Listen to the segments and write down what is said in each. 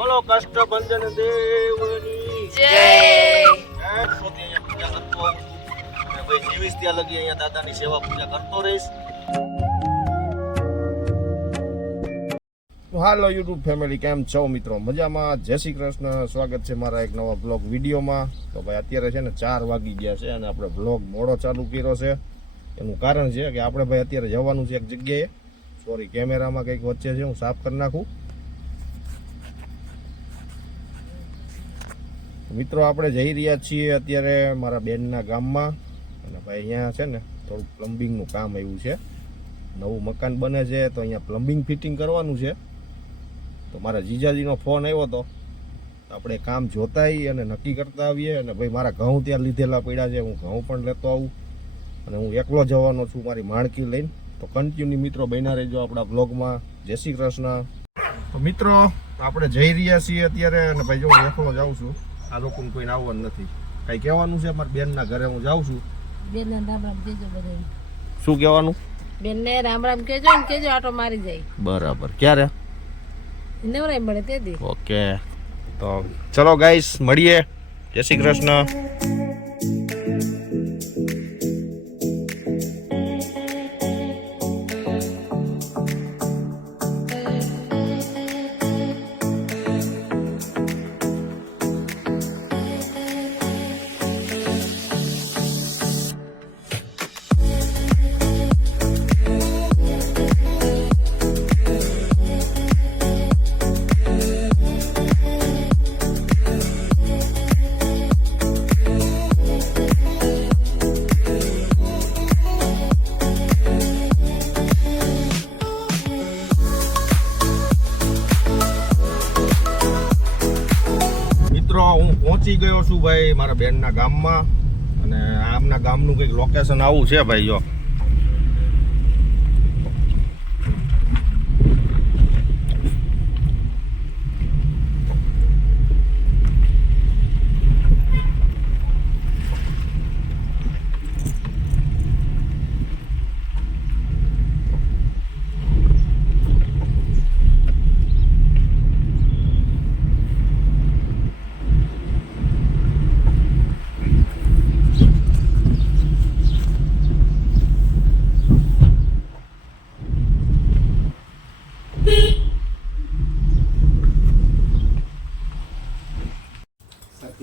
બોલો કષ્ટભંજન દેવની જય. સોથી અહીંયા પૂજા કરતો આવું છું. અને ભાઈ જીવીશ ત્યાં લગી અહીંયા દાદાની સેવા પૂજા કરતો રહીશ. હાલો યુટ્યુબ ફેમિલી, કેમ છો મિત્રો? મજામાં? જય શ્રી કૃષ્ણ. સ્વાગત છે મારા એક નવા બ્લોગ વિડીયોમાં. તો ભાઈ અત્યારે છે ને 4 વાગી ગયા છે અને આપણે બ્લોગ મોડો ચાલુ કર્યો છે. એનું કારણ છે કે આપણે ભાઈ અત્યારે જવાનું છે એક જગ્યાએ. સોરી, કેમેરામાં કંઈક વચ્ચે છે, હું સાફ કરી નાખું. મિત્રો આપણે જઈ રહ્યા છીએ અત્યારે મારા બેનના ગામમાં. અને ભાઈ અહીંયા છે ને થોડુંક પ્લમ્બિંગનું કામ આવ્યું છે. નવું મકાન બને છે તો અહીંયા પ્લમ્બિંગ ફિટિંગ કરવાનું છે. તો મારા જીજાજીનો ફોન આવ્યો હતો, આપણે કામ જોતાય અને નક્કી કરતા આવીએ. અને ભાઈ મારા ઘઉં ત્યાં લીધેલા પડ્યા છે, હું ઘઉં પણ લેતો આવું. અને હું એકલો જવાનો છું મારી માણકી લઈને. તો કન્ટિન્યુ મિત્રો બન્યા રહેજો આપણા બ્લોગમાં. જય શ્રી કૃષ્ણ. તો મિત્રો આપણે જઈ રહ્યા છીએ અત્યારે. અને ભાઈ જો હું એકલો જાઉં છું, આ લોકોને કોઈને આવવાનું નથી. કઈ કહેવાનું છે મારા બેનના ઘરે હું જાઉં છું. બેનને રામ રામ કહેજો બધાને. શું કહેવાનું? બેનને રામ રામ કહેજો ને કહેજો આટો મારી જાય. બરાબર. ક્યારે? નવરાઈ મળે તે દી. ઓકે, તો ચલો ગાઈસ મળીએ. જય શ્રી કૃષ્ણ. હું પહોંચી ગયો છું ભાઈ મારા બેનના ગામમાં. અને આમના ગામનું કંઈક લોકેશન આવું છે ભાઈ. જો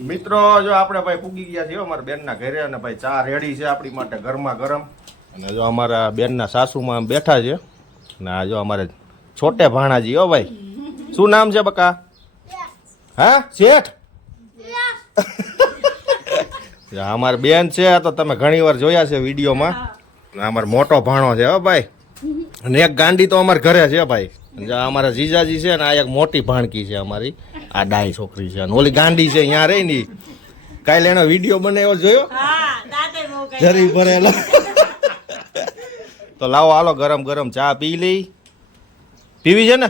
મિત્રો, જો આપણે ભાઈ પૂગી ગયા છીએ અમારા બેનના ઘરે. અને ભાઈ ચા રેડી છે આપણી માટે ગરમા ગરમ. અને જો અમારા બેનના સાસુમાં બેઠા છે. અને આ જો અમારે છોટે ભાણાજી. હો ભાઈ, શું નામ છે બકા? હા, શેઠ. અમારી બેન છે તો તમે ઘણી વાર જોયા છે વિડીયોમાં. અમારો મોટો ભાણો છે. હો ભાઈ, અને એક ગાંડી તો અમારા ઘરે છે ભાઈ. અમારા જીજાજી છે ને આ એક મોટી ભાણકી છે અમારી. આ ડાય છોકરી છે. ઓલી ગાંડી છે અહીંયા રહી ની. કાલે એનો વિડીયો બનાવ્યો જોયો? જરી ભરેલો. તો લાવો હાલો ગરમ ગરમ ચા પી લઈ. પીવી છે ને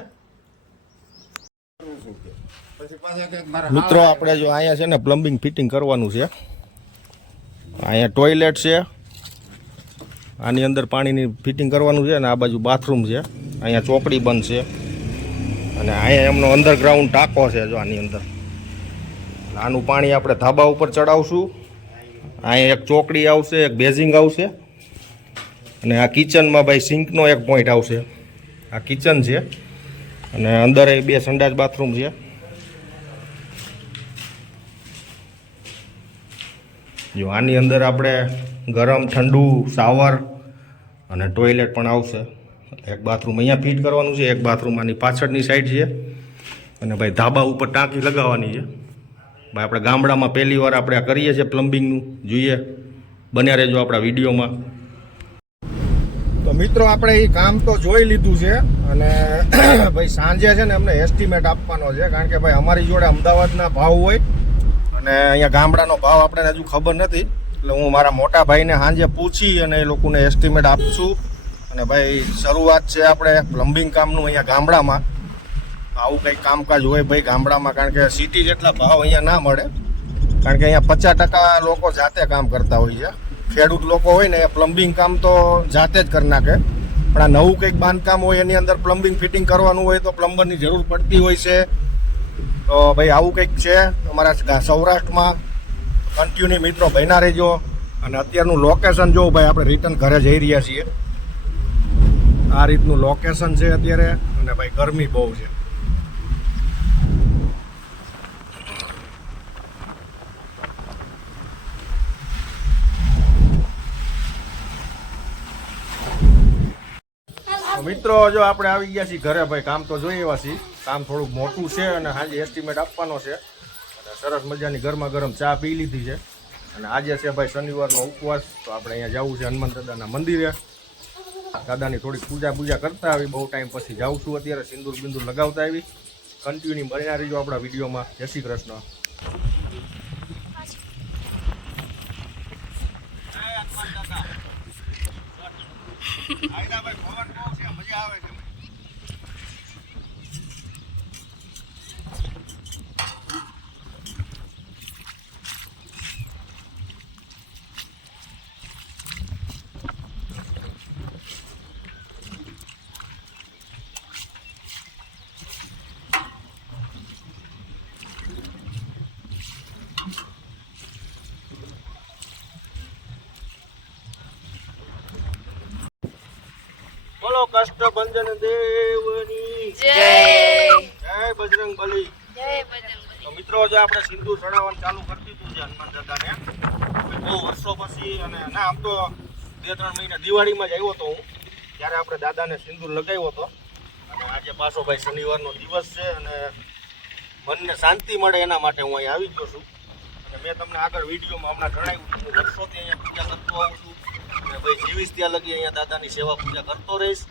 મિત્રો? આપણે જો અહીંયા છે ને પ્લમ્બિંગ ફિટિંગ કરવાનું છે. અહીંયા ટોયલેટ છે, આની અંદર પાણીની ફિટિંગ કરવાનું છે. અને આ બાજુ બાથરૂમ છે. અહીંયા ચોકડી બંધ છે. અને અહીંયા એમનો અંડરગ્રાઉન્ડ ટાંકો છે. જો આની અંદર આનું પાણી આપણે ધાબા ઉપર ચડાવશું. અહીંયા એક ચોકડી આવશે, એક બેઝિંગ આવશે. અને આ કિચનમાં ભાઈ સિંકનો એક પોઈન્ટ આવશે. આ કિચન છે. અને અંદર 2 સંડાસ બાથરૂમ છે. જો આની અંદર આપણે ગરમ ઠંડુ શાવર અને ટોયલેટ પણ આવશે. એક બાથરૂમ અહીંયા ફિટ કરવાનું છે, એક બાથરૂમ આની પાછળની સાઈડ છે. અને ભાઈ ધાબા ઉપર ટાંકી લગાવવાની છે. ભાઈ આપણે ગામડામાં પહેલી વાર આપણે આ કરીએ છીએ પ્લમ્બિંગનું. જોઈએ, બન્યા રહેજો આપણા વિડીયોમાં. તો મિત્રો આપણે એ કામ તો જોઈ લીધું છે. અને ભાઈ સાંજે છે ને અમને એસ્ટિમેટ આપવાનો છે. કારણ કે ભાઈ અમારી જોડે અમદાવાદના ભાવ હોય અને અહીંયા ગામડાનો ભાવ આપણે હજુ ખબર નથી. એટલે હું મારા મોટા ભાઈને સાંજે પૂછી અને એ લોકોને એસ્ટિમેટ આપશું. અને ભાઈ શરૂઆત છે આપણે પ્લમ્બિંગ કામનું અહીંયા ગામડામાં. આવું કંઈક કામકાજ હોય ભાઈ ગામડામાં. કારણ કે સિટી જેટલા ભાવ અહીંયા ના મળે. કારણ કે અહીંયા 50% લોકો જાતે કામ કરતા હોય છે. ખેડૂત લોકો હોય ને એ પ્લમ્બિંગ કામ તો જાતે જ કરી નાખે. પણ આ નવું કંઈક બાંધકામ હોય એની અંદર પ્લમ્બિંગ ફિટિંગ કરવાનું હોય તો પ્લમ્બરની જરૂર પડતી હોય છે. તો ભાઈ આવું કંઈક છે અમારા સૌરાષ્ટ્રમાં. કન્ટિન્યુ મિત્રો બન્યા રહેજો. અને અત્યારનું લોકેશન જો ભાઈ આપણે રિટર્ન ઘરે જઈ રહ્યા છીએ. આ રીતનું લોકેશન છે અત્યારે. અને ભાઈ ગરમી બહુ છે. મિત્રો જો આપણે આવી ગયા છીએ ઘરે ભાઈ. કામ તો જોઈ એવા છીએ. કામ થોડુંક મોટું છે અને સાંજે એસ્ટિમેટ આપવાનો છે. અને સરસ મજાની ગરમા ગરમ ચા પી લીધી છે. અને આજે છે ભાઈ શનિવારનો ઉપવાસ. તો આપણે અહીંયા જવું છે હનુમાન દાદાના મંદિરે. દાદાની થોડીક પૂજા કરતા આવી. બહુ ટાઈમ પછી જાઉં છું અત્યારે. સિંદૂર બિંદુર લગાવતા આવી. કન્ટિન્યુ બન્યા રહીજો આપણા વિડીયોમાં. જય શ્રી કૃષ્ણ. મજા આવે છે. બોલો કષ્ટભંજન દેવની જય જય બજરંગ બલી. જય બજરંગબલી. તો મિત્રો જો આપણે સિંદૂર ચડાવવાનું ચાલુ કરી દીધું છે હનુમાન દાદાને. બહુ વર્ષો પછી. અને ના આમ તો 2-3 મહિના દિવાળીમાં જ આવ્યો હતો હું. ત્યારે આપણે દાદાને સિંદૂર લગાવ્યો હતો. અને આજે પાછો ભાઈ શનિવારનો દિવસ છે અને મનને શાંતિ મળે એના માટે હું અહીં આવી ગયો છું. અને મેં તમને આગળ વિડીયોમાં હમણાં જણાવ્યું હતું. હું વર્ષોથી અહીંયા પૂજા કરતો આવું છું. અને ભાઈ જીવીશ ત્યાં લગી અહીંયા દાદાની સેવા પૂજા કરતો રહીશ.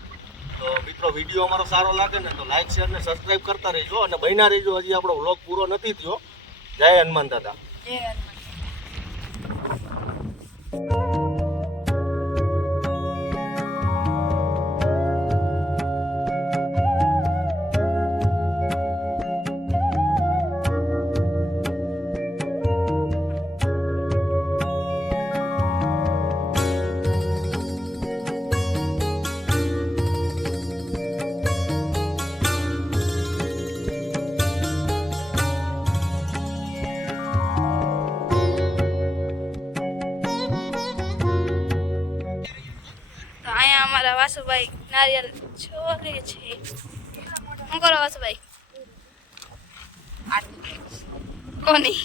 તો મિત્રો વિડીયો અમારો સારો લાગે ને તો લાઈક શેર ને સબસ્ક્રાઈબ કરતા રહેજો. અને બન્યા રહેજો. હજી આપણો વ્લોગ પૂરો નથી થયો. જય હનુમાન દાદા. જય હનુમાન. તો અહીંયા અમારા વાસુભાઈ નારિયેલ છોલે છે. શું કરો વાસુભાઈ? કોની?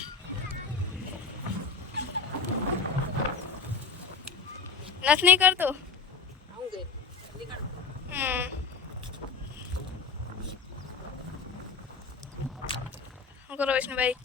નથી નહીં કરતું. શું કરો વિષ્ણુભાઈ?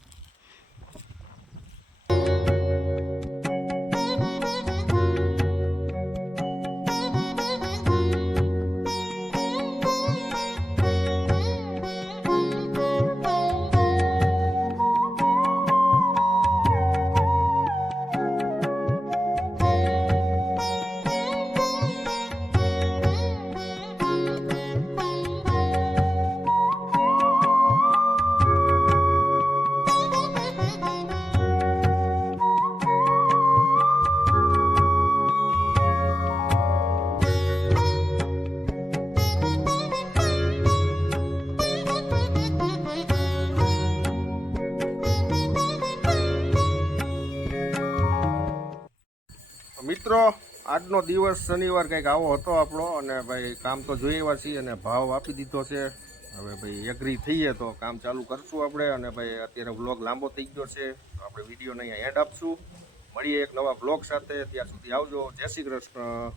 મિત્રો આજનો દિવસ શનિવાર કંઈક આવો હતો આપણો. અને ભાઈ કામ તો જોઈ એવા છીએ અને ભાવ આપી દીધો છે. હવે ભાઈ એગ્રી થઈએ તો કામ ચાલુ કરશું આપણે. અને ભાઈ અત્યારે વ્લોગ લાંબો થઈ ગયો છે તો આપણે વિડીયોને અહીંયા એન્ડ આપશું. મળીએ એક નવા વ્લોગ સાથે. ત્યાં સુધી આવજો. જય શ્રી કૃષ્ણ.